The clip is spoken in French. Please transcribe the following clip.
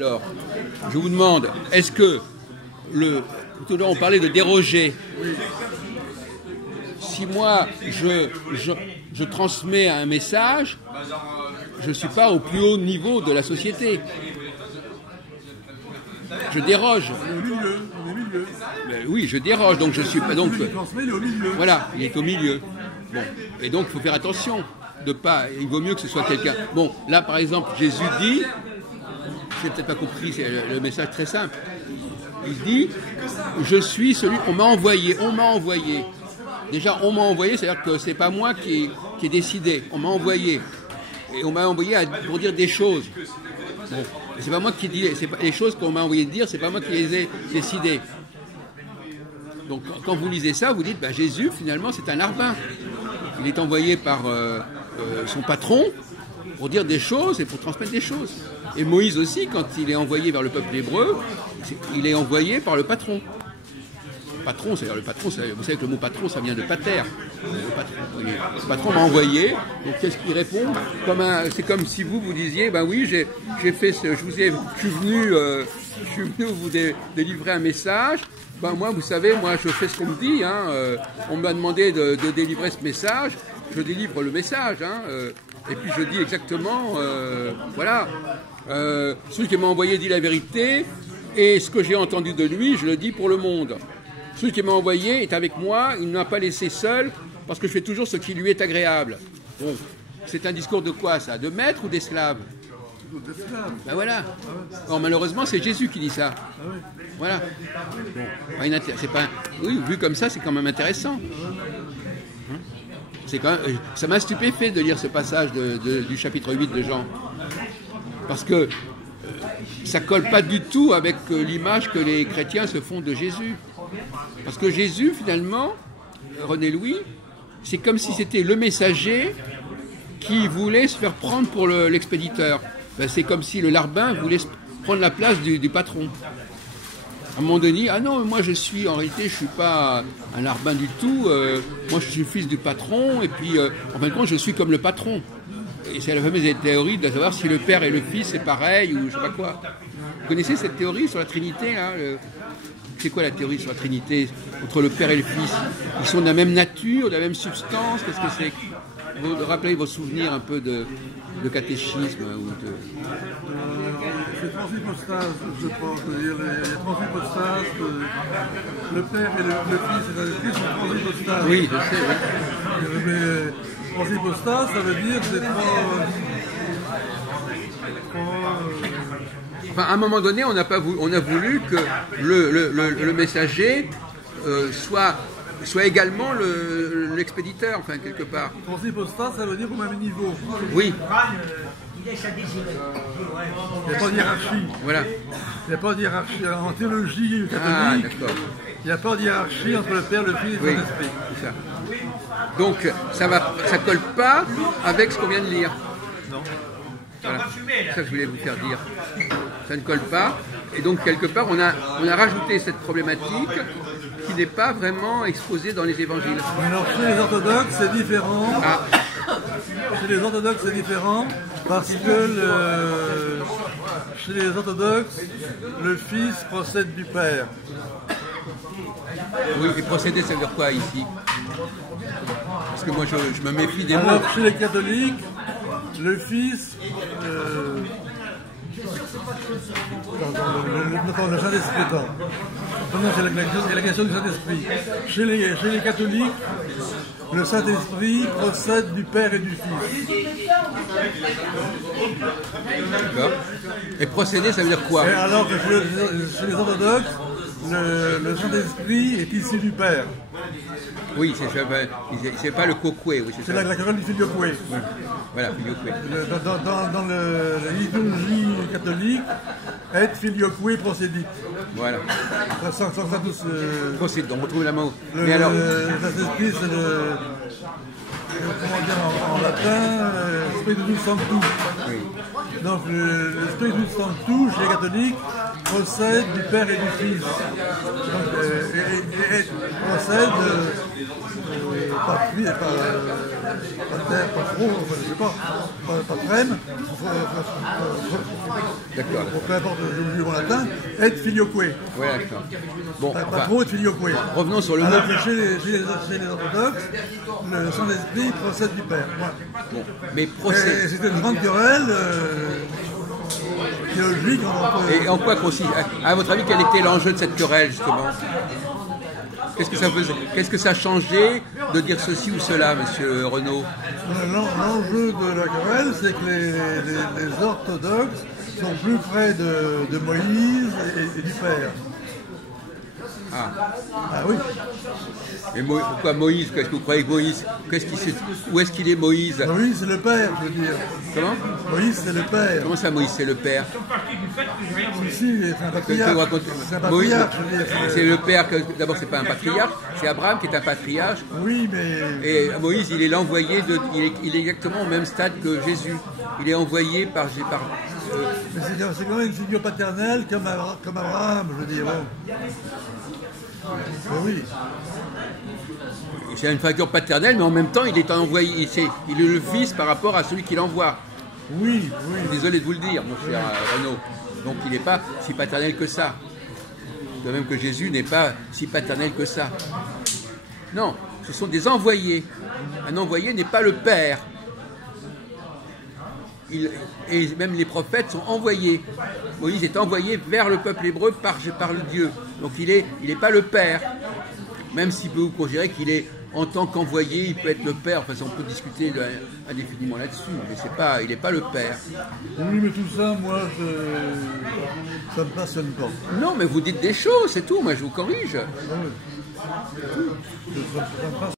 Alors, je vous demande, est-ce que tout à l'heure on parlait de déroger. Si moi je transmets un message, je ne suis pas au plus haut niveau de la société. Je déroge. On est au milieu. Ben oui, je déroge, donc je suis pas donc. Celui qui transmet, il est au milieu. Voilà, il est au milieu. Bon, et donc il faut faire attention de pas. Il vaut mieux que ce soit quelqu'un. Bon, là par exemple, Jésus dit. J'ai peut-être pas compris, c'est le message très simple. Il dit, je suis celui qu'on m'a envoyé. On m'a envoyé. Déjà, on m'a envoyé, c'est-à-dire que c'est pas moi qui ai décidé. On m'a envoyé. Et on m'a envoyé pour dire des choses. Bon, c'est pas moi qui dis, c'est pas les choses qu'on m'a envoyé de dire, c'est pas moi qui les ai décidées. Donc, quand vous lisez ça, vous dites, Jésus, finalement, c'est un larbin. Il est envoyé par son patron pour dire des choses et pour transmettre des choses. Et Moïse aussi, quand il est envoyé vers le peuple hébreu, il est envoyé par le patron. Patron, c'est-à-dire le patron, vous savez que le mot patron, ça vient de pater. Le patron m'a envoyé, donc qu'est-ce qu'il répond? C'est comme si vous disiez, oui, j'ai fait je suis venu vous délivrer un message. Moi, vous savez, je fais ce qu'on me dit. On m'a demandé de délivrer ce message, je délivre le message. Et puis je dis exactement, voilà, celui qui m'a envoyé dit la vérité, et ce que j'ai entendu de lui, je le dis pour le monde. Celui qui m'a envoyé est avec moi, il ne m'a pas laissé seul, parce que je fais toujours ce qui lui est agréable. Bon, c'est un discours de quoi ça? De maître ou d'esclave? D'esclave. Ben voilà. Or, malheureusement, c'est Jésus qui dit ça. Voilà. Bon, c'est pas, oui, vu comme ça, c'est quand même intéressant. Ça m'a stupéfait de lire ce passage du chapitre 8 de Jean. Parce que ça ne colle pas du tout avec l'image que les chrétiens se font de Jésus. Parce que Jésus, finalement, René Louis, c'est comme si c'était le messager qui voulait se faire prendre pour l'expéditeur. C'est comme si le larbin voulait prendre la place du patron. À un moment donné, non, moi en réalité, je ne suis pas un larbin du tout, moi je suis fils du patron, et puis en fin de compte, je suis comme le patron. Et c'est la fameuse théorie de savoir si le père et le fils c'est pareil, ou je ne sais pas quoi. Vous connaissez cette théorie sur la Trinité C'est quoi la théorie sur la Trinité entre le père et le fils? Ils sont de la même nature, de la même substance, qu'est-ce que c'est? Vous rappelez vos souvenirs un peu de catéchisme ou de... C'est transhypostase, je pense. Les transhypostases, le père et le fils et l'esprit sont transhypostases. Oui, je sais, oui. Mais transhypostase, ça veut dire que c'est Enfin, à un moment donné, on a voulu que le messager soit également l'expéditeur, enfin, quelque part. Transhypostase, ça veut dire au même niveau. Oui. Il n'y a pas de hiérarchie. Voilà. Il n'y a pas de hiérarchie. En théologie catholique, il n'y a pas de hiérarchie entre le Père, le Fils et l'Esprit. C'est ça. Donc, ça colle pas avec ce qu'on vient de lire. Non. Voilà. C'est ça que je voulais vous faire dire. Ça ne colle pas. Et donc, quelque part, on a rajouté cette problématique qui n'est pas vraiment exposée dans les évangiles. Alors, chez les orthodoxes, c'est différent. Chez les orthodoxes, c'est différent parce que chez les orthodoxes, le Fils procède du Père. Oui, et procéder, ça veut dire quoi ici? Parce que moi, je me méfie des mots. Alors, chez les catholiques, le Fils... le Saint-Esprit. Non, c'est la question du Saint-Esprit. Chez les catholiques, le Saint-Esprit procède du Père et du Fils. D'accord. Et procéder, ça veut dire quoi? Alors que chez les orthodoxes, le Saint-Esprit est issu du Père. Oui, c'est pas le cocoué. Oui, c'est la querelle du filioque. Oui. Voilà, filioque. Dans la liturgie catholique, et filioque procédit. Voilà. Sans ça tous. Procédit, on retrouve la mot. Mais alors. Le Saint-Esprit, c'est comment dire en latin, esprit de nous sanctus. Oui. Donc l'Esprit Sanctus, chez les catholiques, procède du Père et du Fils. Donc, et procède par terre, par trop, enfin, je sais pas, par trêne, D'accord. peu importe le mot latin, et filioque. Ouais, d'accord. Bon, Pas trop et filioque. Revenons sur le mot. Alors que chez les orthodoxes, le Saint-Esprit procède du Père. Voilà. Bon, mais procède. Et c'était une grande querelle théologique entre... Et en quoi consiste, à votre avis, quel était l'enjeu de cette querelle, justement? Qu'est-ce que ça faisait? Qu'est-ce que ça changeait de dire ceci ou cela, monsieur Renaud? L'enjeu de la querelle, c'est que les orthodoxes sont plus près de Moïse et du Père. Ah oui. Et pourquoi Moïse? Qu'est-ce que vous croyez que Moïse? Où est-ce qu'il est Moïse? Moïse c'est le Père, je veux dire. Comment? Moïse c'est le Père. Comment ça Moïse c'est le Père? Ici, c'est un patriarche. C'est un Moïse, patriarche, je veux dire. c'est le Père, d'abord c'est pas un patriarche, c'est Abraham qui est un patriarche. Oui, mais... Et Moïse il est l'envoyé, il est exactement au même stade que Jésus. Il est envoyé par mais c'est quand même une figure paternelle comme Abraham, je veux dire. Bon. Oui. C'est une figure paternelle, mais en même temps, il est envoyé. Il est le fils par rapport à celui qui l'envoie. Oui. Désolé de vous le dire, mon cher Renaud. Donc, il n'est pas si paternel que ça. De même que Jésus n'est pas si paternel que ça. Non, ce sont des envoyés. Un envoyé n'est pas le Père. Et même les prophètes sont envoyés. Moïse est envoyé vers le peuple hébreu par le Dieu. Donc il est pas le Père. Même s'il peut vous considérer qu'il est en tant qu'envoyé, il peut être le Père. Enfin, on peut discuter indéfiniment là-dessus. Mais il n'est pas le Père. Oui, mais tout ça, moi, ça ne me passionne pas. Non, mais vous dites des choses, c'est tout. Moi, je vous corrige. Oui. Ça me